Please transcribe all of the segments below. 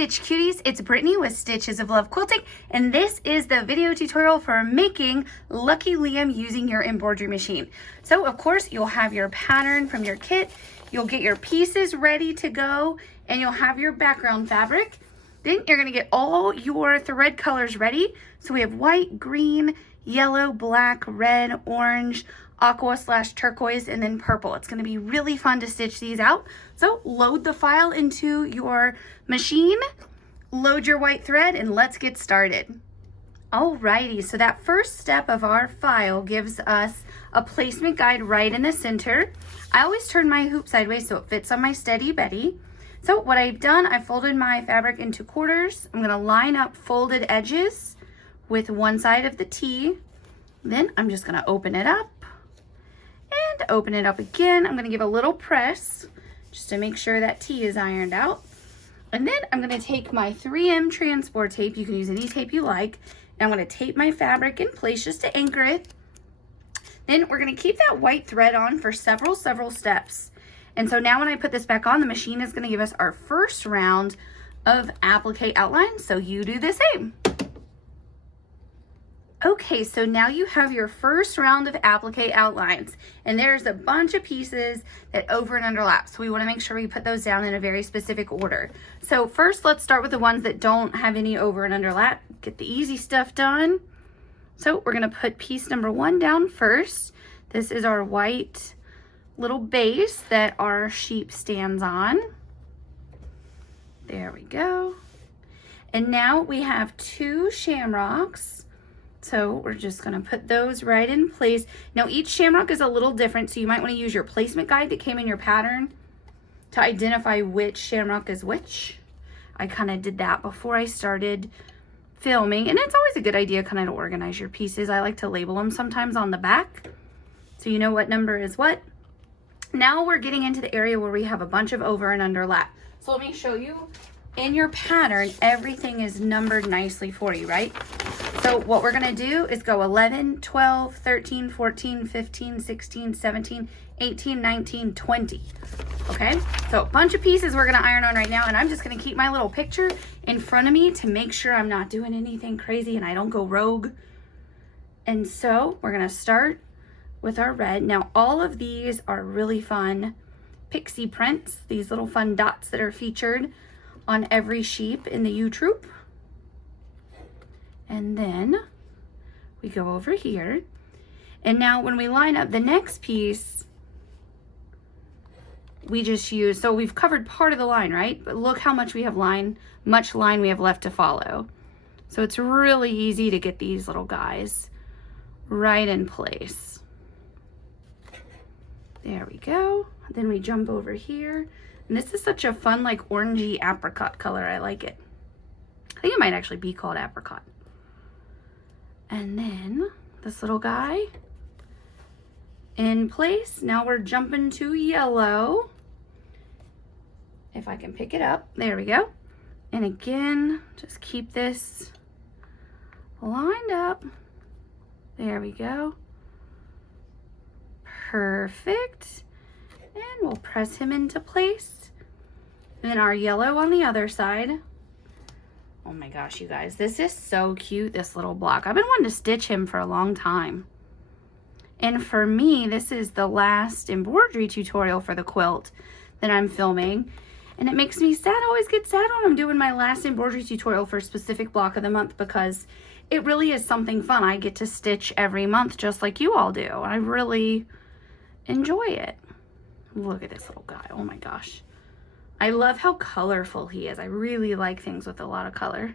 Stitch Cuties, it's Brittany with Stitches of Love Quilting, and this is the video tutorial for making Lucky Liam using your embroidery machine. So of course you'll have your pattern from your kit, you'll get your pieces ready to go, and you'll have your background fabric. Then you're gonna get all your thread colors ready. So we have white, green, yellow, black, red, orange, aqua/turquoise, and then purple. It's gonna be really fun to stitch these out. So load the file into your machine, load your white thread, and let's get started. Alrighty, so that first step of our file gives us a placement guide right in the center. I always turn my hoop sideways so it fits on my Steady Betty. So what I've done, I folded my fabric into quarters. I'm gonna line up folded edges with one side of the T. Then I'm just gonna open it up and open it up again. I'm gonna give a little press just to make sure that T is ironed out. And then I'm gonna take my 3M transport tape, you can use any tape you like, and I'm gonna tape my fabric in place just to anchor it. Then we're gonna keep that white thread on for several steps. And so now when I put this back on, the machine is gonna give us our first round of applique outline, so you do the same. Okay, so now you have your first round of applique outlines, and there's a bunch of pieces that over and underlap. So we wanna make sure we put those down in a very specific order. So first, let's start with the ones that don't have any over and underlap. Get the easy stuff done. So we're gonna put piece number 1 down first. This is our white little base that our sheep stands on. There we go. And now we have 2 shamrocks. So we're just gonna put those right in place. Now each shamrock is a little different, so you might wanna use your placement guide that came in your pattern to identify which shamrock is which. I kinda did that before I started filming, and it's always a good idea kinda to organize your pieces. I like to label them sometimes on the back, so you know what number is what. Now we're getting into the area where we have a bunch of over and underlap. So let me show you. In your pattern, everything is numbered nicely for you, right? So what we're gonna do is go 11, 12, 13, 14, 15, 16, 17, 18, 19, 20. Okay, so a bunch of pieces we're gonna iron on right now, and I'm just gonna keep my little picture in front of me to make sure I'm not doing anything crazy and I don't go rogue. And so we're gonna start with our red. Now all of these are really fun pixie prints, these little fun dots that are featured on every sheep in the Ewe Troupe. And then we go over here. And now when we line up the next piece, we just use, so we've covered part of the line, right? But look how much we have much line we have left to follow. So it's really easy to get these little guys right in place. There we go. Then we jump over here. And this is such a fun, like, orangey apricot color. I like it. I think it might actually be called apricot. And then this little guy in place. Now we're jumping to yellow. If I can pick it up. There we go. And again, just keep this lined up. There we go. Perfect. And we'll press him into place. And then our yellow on the other side. Oh my gosh, you guys, this is so cute, this little block. I've been wanting to stitch him for a long time. And for me, this is the last embroidery tutorial for the quilt that I'm filming. And it makes me sad, I always get sad when I'm doing my last embroidery tutorial for a specific block of the month, because it really is something fun. I get to stitch every month just like you all do. I really enjoy it. Look at this little guy, oh my gosh. I love how colorful he is. I really like things with a lot of color.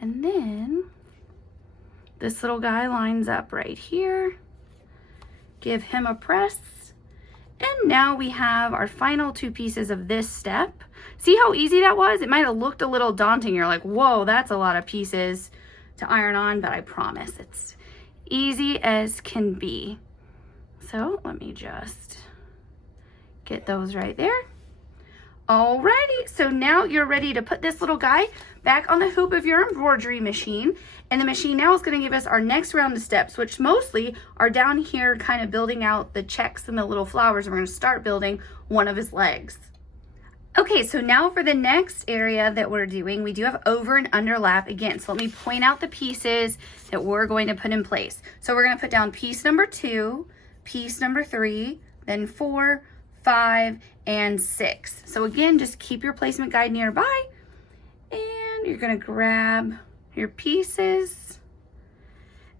And then this little guy lines up right here. Give him a press. And now we have our final 2 pieces of this step. See how easy that was? It might have looked a little daunting. You're like, whoa, that's a lot of pieces to iron on, but I promise it's easy as can be. So let me just get those right there. Alrighty, so now you're ready to put this little guy back on the hoop of your embroidery machine, and the machine now is going to give us our next round of steps, which mostly are down here kind of building out the checks and the little flowers. We're going to start building one of his legs. Okay, so now for the next area that we're doing, we do have over and underlap again. So let me point out the pieces that we're going to put in place. So we're going to put down piece number 2, piece number 3, then 4, 5, and 6. So again, just keep your placement guide nearby, and you're going to grab your pieces,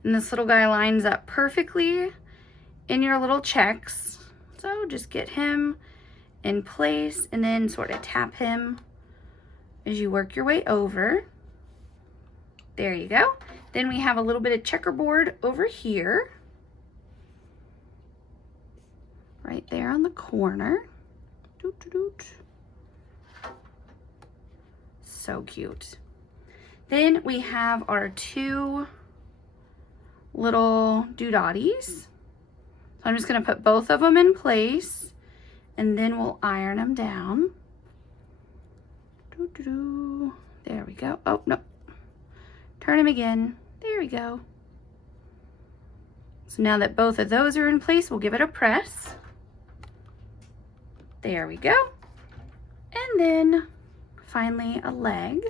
and this little guy lines up perfectly in your little checks. So just get him in place and then sort of tap him as you work your way over. There you go. Then we have a little bit of checkerboard over here, right there on the corner. Doot, doot, doot. So cute. Then we have our 2 little doodaddies. So I'm just going to put both of them in place, and then we'll iron them down. Doo, doo, doo. There we go. Oh, no. Turn them again. There we go. So now that both of those are in place, we'll give it a press. There we go. And then finally a leg.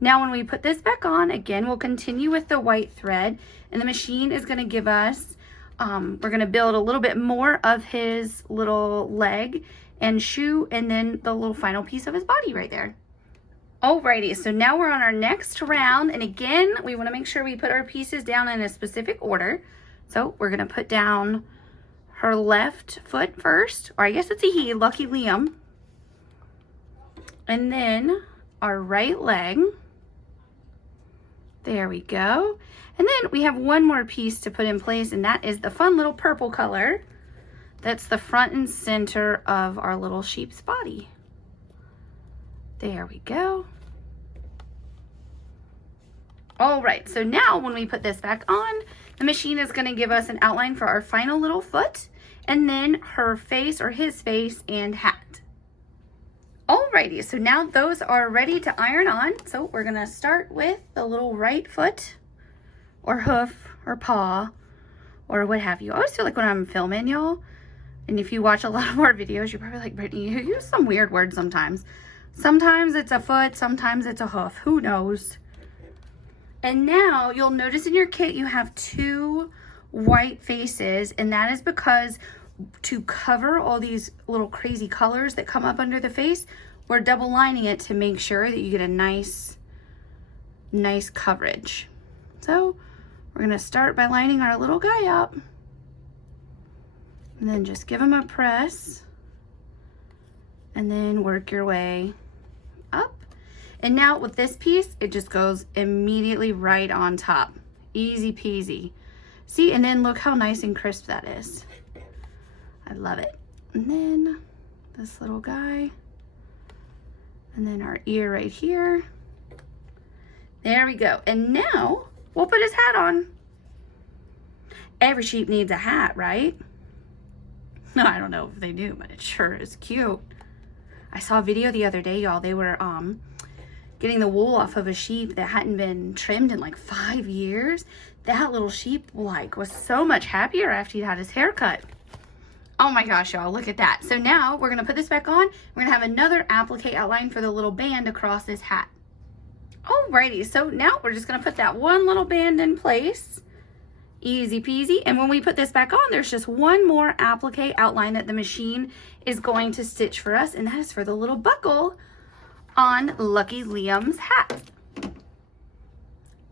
Now when we put this back on, again, we'll continue with the white thread, and the machine is going to give us, we're going to build a little bit more of his little leg and shoe, and then the little final piece of his body right there. Alrighty, so now we're on our next round, and again, we want to make sure we put our pieces down in a specific order. So we're going to put down her left foot first, or I guess it's a he, Lucky Liam, and then our right leg. There we go. And then we have one more piece to put in place, and that is the fun little purple color. That's the front and center of our little sheep's body. There we go. All right, so now when we put this back on, the machine is going to give us an outline for our final little foot, and then her face or his face and hat. Alrighty, so now those are ready to iron on. So we're gonna start with the little right foot or hoof or paw or what have you. I always feel like when I'm filming, y'all, and if you watch a lot of our videos, you're probably like, Brittany, you use some weird words sometimes. Sometimes it's a foot, sometimes it's a hoof, who knows? And now you'll notice in your kit you have 2 white faces, and that is because to cover all these little crazy colors that come up under the face, we're double lining it to make sure that you get a nice coverage. So we're going to start by lining our little guy up, and then just give him a press, and then work your way up. And now with this piece, it just goes immediately right on top. Easy peasy. See, and then look how nice and crisp that is. I love it. And then this little guy, and then our ear right here. There we go. And now we'll put his hat on. Every sheep needs a hat, right? No, I don't know if they do, but it sure is cute. I saw a video the other day, y'all. They were getting the wool off of a sheep that hadn't been trimmed in like 5 years. That little sheep was so much happier after he'd had his hair cut. Oh my gosh, y'all, look at that. So now we're gonna put this back on. We're gonna have another applique outline for the little band across this hat. Alrighty, so now we're just gonna put that one little band in place. Easy peasy. And when we put this back on, there's just one more applique outline that the machine is going to stitch for us, and that is for the little buckle on Lucky Liam's hat.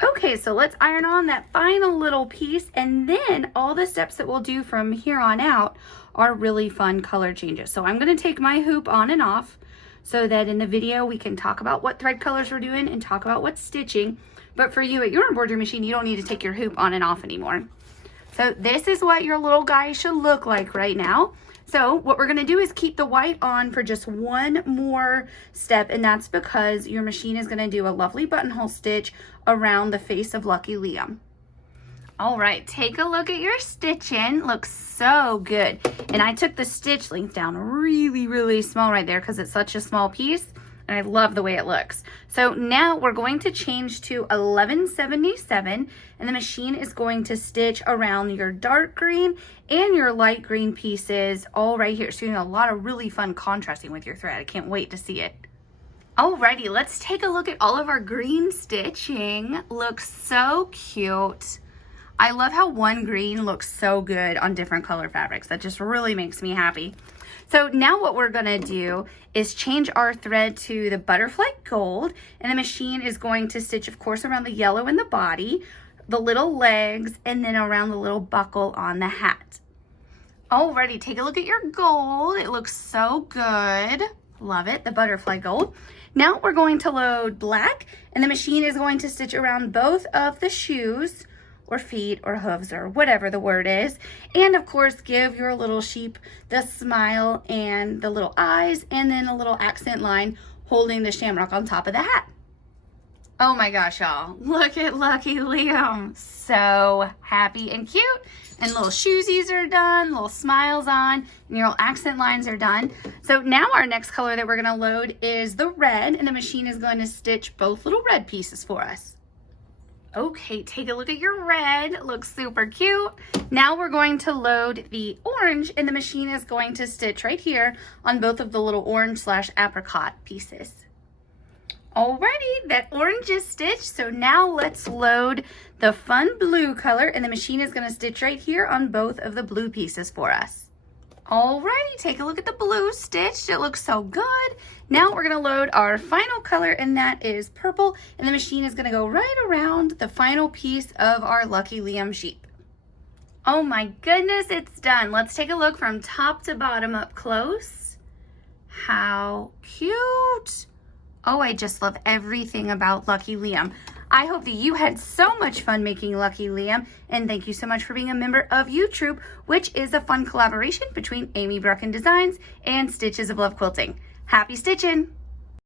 Okay, so let's iron on that final little piece, and then all the steps that we'll do from here on out are really fun color changes. So I'm going to take my hoop on and off so that in the video we can talk about what thread colors we're doing and talk about what's stitching. But for you at your embroidery machine, you don't need to take your hoop on and off anymore. So this is what your little guy should look like right now. So what we're going to do is keep the white on for just one more step, and that's because your machine is going to do a lovely buttonhole stitch around the face of Lucky Liam. All right, take a look at your stitching. Looks so good. And I took the stitch length down really, really small right there because it's such a small piece. and I love the way it looks. So now we're going to change to 1177, and the machine is going to stitch around your dark green and your light green pieces all right here. So you're doing a lot of really fun contrasting with your thread. I can't wait to see it. Alrighty, let's take a look at all of our green stitching. Looks so cute. I love how one green looks so good on different color fabrics. That just really makes me happy. So now what we're gonna do is change our thread to the butterfly gold, and the machine is going to stitch, of course, around the yellow in the body, the little legs, and then around the little buckle on the hat. Alrighty, take a look at your gold. It looks so good. Love it, the butterfly gold. Now we're going to load black, and the machine is going to stitch around both of the shoes, or feet, or hooves, or whatever the word is. And of course, give your little sheep the smile and the little eyes, and then a little accent line holding the shamrock on top of the hat. Oh my gosh, y'all, look at Lucky Liam. So happy and cute. And little shoesies are done, little smiles on, and your little accent lines are done. So now our next color that we're gonna load is the red, and the machine is going to stitch both little red pieces for us. Okay, take a look at your red. It looks super cute. Now we're going to load the orange, and the machine is going to stitch right here on both of the little orange / apricot pieces. Alrighty, that orange is stitched, so now let's load the fun blue color, and the machine is going to stitch right here on both of the blue pieces for us. Alrighty, take a look at the blue stitched. It looks so good. Now we're going to load our final color, and that is purple, and the machine is going to go right around the final piece of our Lucky Liam sheep. Oh my goodness, it's done. Let's take a look from top to bottom up close. How cute. Oh, I just love everything about Lucky Liam. I hope that you had so much fun making Lucky Liam, and thank you so much for being a member of Ewe Troupe, which is a fun collaboration between Amy Bruecken Designs and Stitches of Love Quilting. Happy stitching!